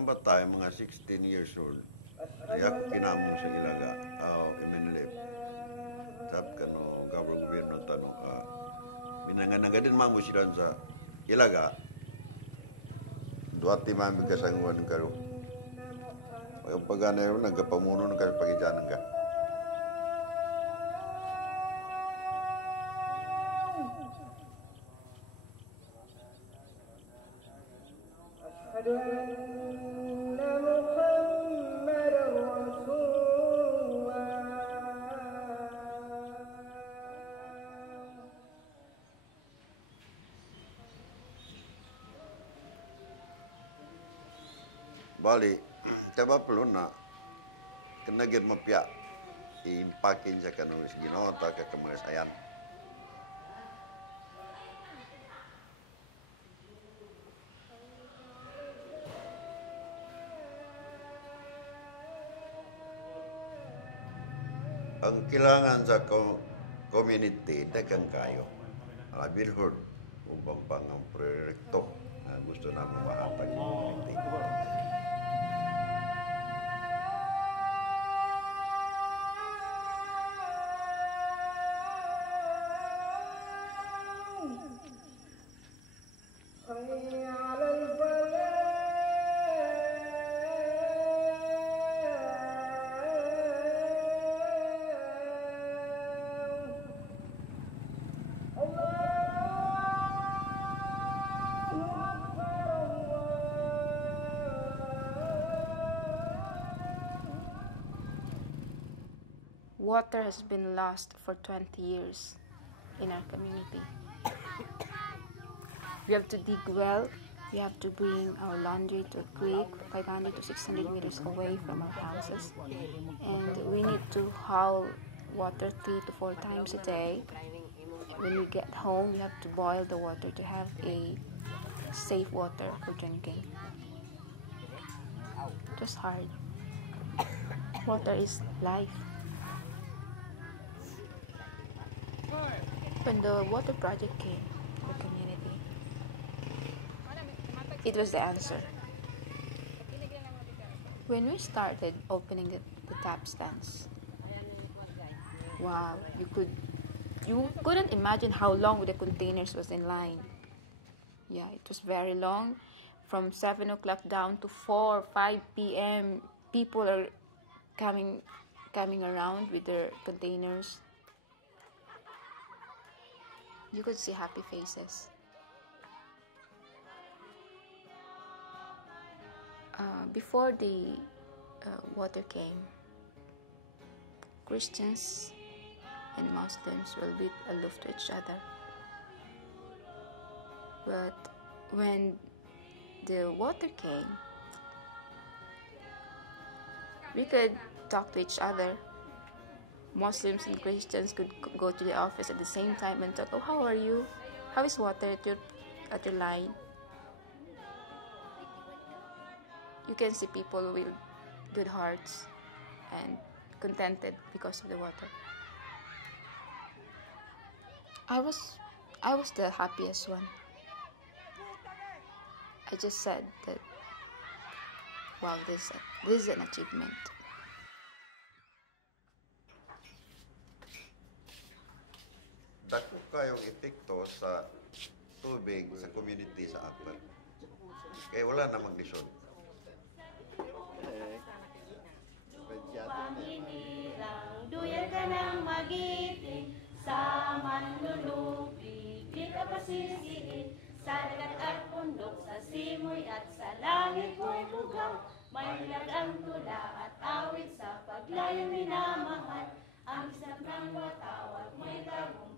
Namba tayo, mga 16 years old. Kaya kinamong sa ilaga. Iminlip. Sab ka no, gobyerno tanong ka. Binanganaga din mamo sila sa ilaga. Duwati mami kasanguan karo. Pagana yun, nagkapamuno ng pagidyanan ka. Bali, kaba palo na kenagir mapya impakin sa kanulis ginota ka kamagas ayan. Ang kailangan sa community dagang kayo. Labil hord upang pangang proyekto na gusto namin mahatag community. Water has been lost for 20 years in our community. We have to dig well. We have to bring our laundry to a creek 500 to 600 meters away from our houses. And we need to haul water 3 to 4 times a day. When we get home, we have to boil the water to have a safe water for drinking. It was hard. Water is life. When the water project came to the community, it was the answer. When we started opening the tap stands, wow, you couldn't imagine how long the containers was in line. Yeah, it was very long. From 7 o'clock down to 4, 5 p.m., people are coming around with their containers. You could see happy faces. Before the water came, Christians and Muslims were a bit aloof to each other. But when the water came, we could talk to each other. Muslims and Christians could go to the office at the same time and talk, oh, how are you? How is water at your line? You can see people with good hearts and contented because of the water. I was the happiest one. I just said that, wow, this is an achievement. Dako kayong epekto sa tubig sa community sa Aklan. Kaya wala na maglisod. Duyan ka ng magiting sa manlulupi, di ka pasisiin sa dagat at bundok, sa simoy at sa langit mo'y bugaw. May lagang tula at awit sa paglayang minamahal, ang isang ng watawat may tagong